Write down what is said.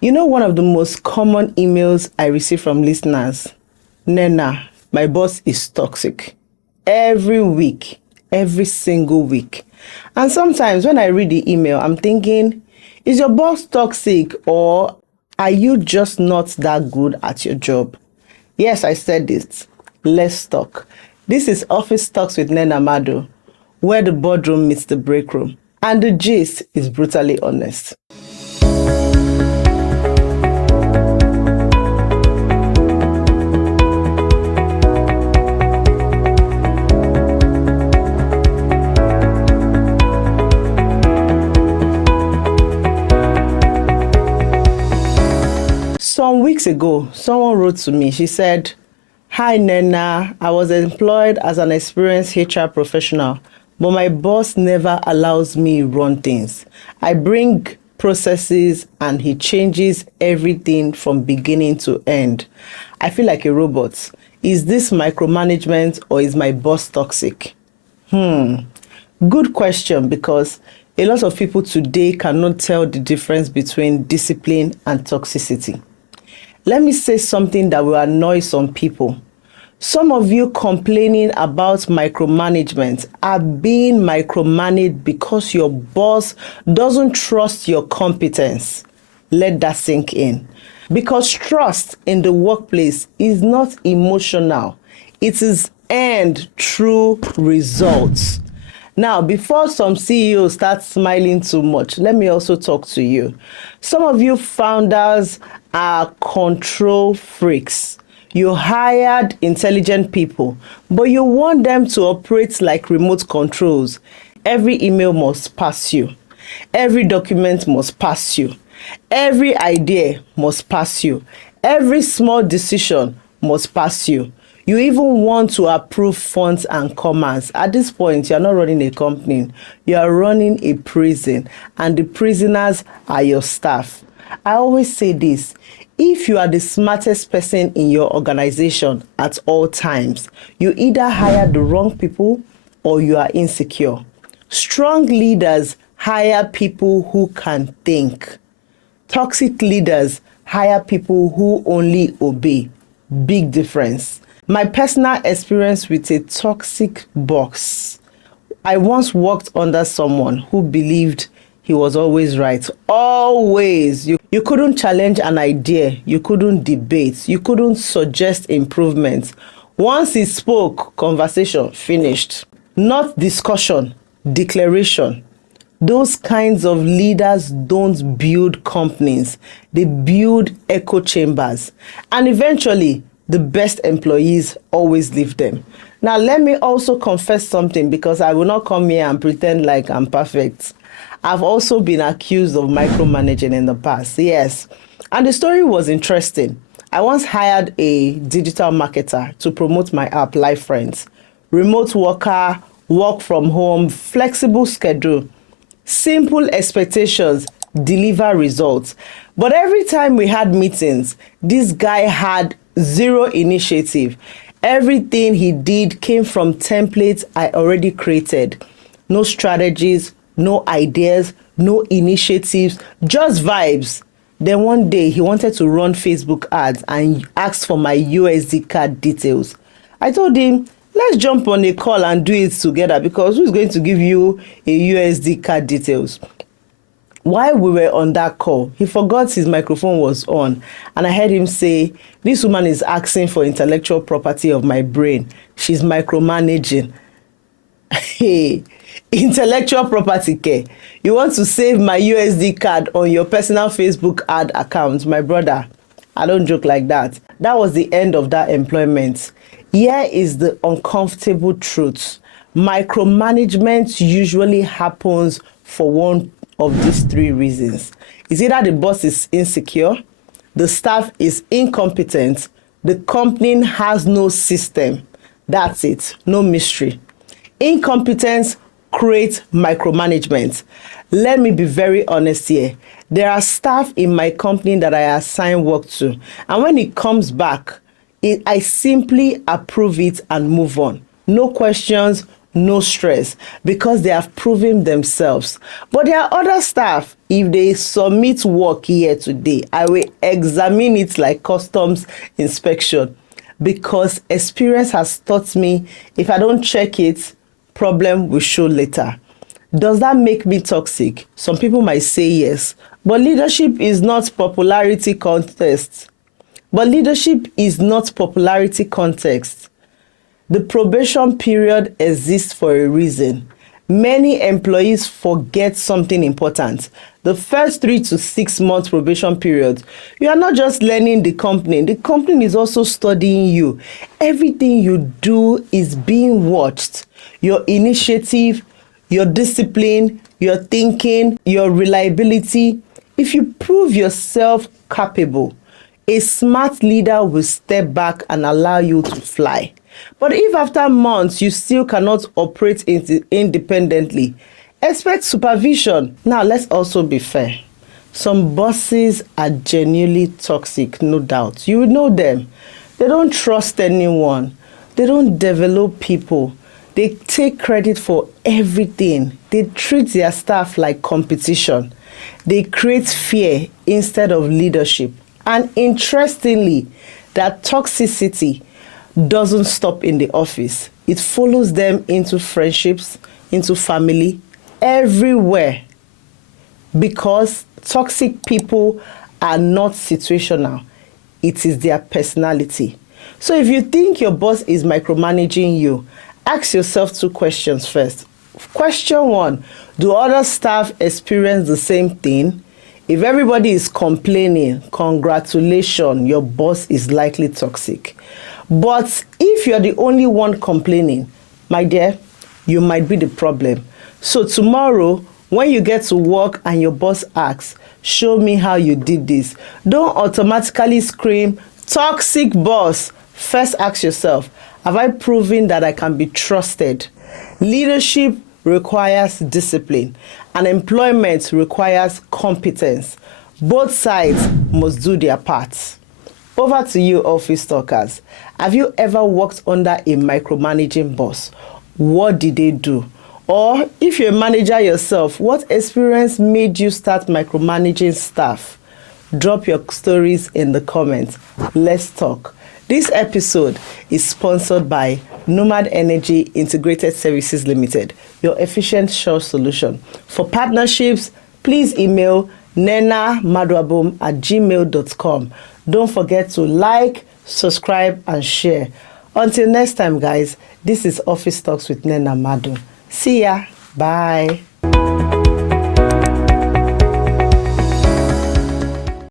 You know, one of the most common emails I receive from listeners, Nnenna, my boss is toxic. Every week, every single week. And sometimes when I read the email, I'm thinking, is your boss toxic or are you just not that good at your job? Yes, I said this. Let's talk. This is Office Talks with Nnenna Madu, where the boardroom meets the break room. And the gist is brutally honest. Some weeks ago, someone wrote to me. She said, "Hi Nnenna, I was employed as an experienced HR professional, but my boss never allows me run things. I bring processes and he changes everything from beginning to end. I feel like a robot. Is this micromanagement or is my boss toxic?" Good question, because a lot of people today cannot tell the difference between discipline and toxicity. Let me say something that will annoy some people. Some of you complaining about micromanagement are being micromanaged because your boss doesn't trust your competence. Let that sink in. Because trust in the workplace is not emotional. It is earned through results. Now, before some CEOs start smiling too much, let me also talk to you. Some of you founders are control freaks. You hired intelligent people, but you want them to operate like remote controls. Every email must pass you. Every document must pass you. Every idea must pass you. Every small decision must pass you. You even want to approve funds and commas. At this point, you're not running a company. You are running a prison, and the prisoners are your staff. I always say this. If you are the smartest person in your organization at all times, you either hire the wrong people or you are insecure. Strong leaders hire people who can think. Toxic leaders hire people who only obey. Big difference. My personal experience with a toxic boss. I once worked under someone who believed he was always right. Always. You couldn't challenge an idea. You couldn't debate. You couldn't suggest improvements. Once he spoke, conversation finished. Not discussion, declaration. Those kinds of leaders don't build companies. They build echo chambers. And eventually, the best employees always leave them. Now, let me also confess something, because I will not come here and pretend like I'm perfect. I've also been accused of micromanaging in the past, yes. And the story was interesting. I once hired a digital marketer to promote my app, Life Friends. Remote worker, work from home, flexible schedule, simple expectations, deliver results. But every time we had meetings, this guy had zero initiative. Everything he did came from templates I already created. No strategies, no ideas, no initiatives, just vibes. Then one day he wanted to run Facebook ads and asked for my USD card details. I told him, let's jump on a call and do it together, because who's going to give you a USD card details? While we were on that call, he forgot his microphone was on, and I heard him say, "This woman is asking for intellectual property of my brain. She's micromanaging." Hey, intellectual property care. You want to save my USD card on your personal Facebook ad account? My brother, I don't joke like that. That was the end of that employment. Here is the uncomfortable truth. Micromanagement usually happens for one of these three reasons. It's either the boss is insecure, the staff is incompetent, the company has no system. That's it, no mystery. Incompetence creates micromanagement. Let me be very honest here. There are staff in my company that I assign work to, and when it comes back, I simply approve it and move on. No questions, no stress, because they have proven themselves. But there are other staff, if they submit work here today, I will examine it like customs inspection, because experience has taught me if I don't check it, problem will show later. Does that make me toxic? Some people might say yes, but leadership is not popularity contest. The probation period exists for a reason. Many employees forget something important. The first 3 to 6 month probation period, you are not just learning the company is also studying you. Everything you do is being watched. Your initiative, your discipline, your thinking, your reliability. If you prove yourself capable, a smart leader will step back and allow you to fly. But if after months you still cannot operate independently, expect supervision. Now, let's also be fair. Some bosses are genuinely toxic, no doubt. You know them. They don't trust anyone. They don't develop people. They take credit for everything. They treat their staff like competition. They create fear instead of leadership. And interestingly, that toxicity doesn't stop in the office. It follows them into friendships, into family, everywhere. Because toxic people are not situational. It is their personality. So if you think your boss is micromanaging you, ask yourself 2 questions first. Question 1, do other staff experience the same thing? If everybody is complaining, congratulations, your boss is likely toxic. But if you're the only one complaining, my dear, you might be the problem. So tomorrow, when you get to work and your boss asks, show me how you did this, don't automatically scream, toxic boss. First ask yourself, have I proven that I can be trusted? Leadership requires discipline, and employment requires competence. Both sides must do their parts. Over to you, office talkers. Have you ever worked under a micromanaging boss? What did they do? Or if you're a manager yourself, what experience made you start micromanaging staff? Drop your stories in the comments. Let's talk. This episode is sponsored by Nomad Energy Integrated Services Limited, your efficient shore solution. For partnerships, please email nnennamadubom@gmail.com. Don't forget to like, subscribe, and share. Until next time, guys, this is Office Talks with Nnenna Madu. See ya. Bye.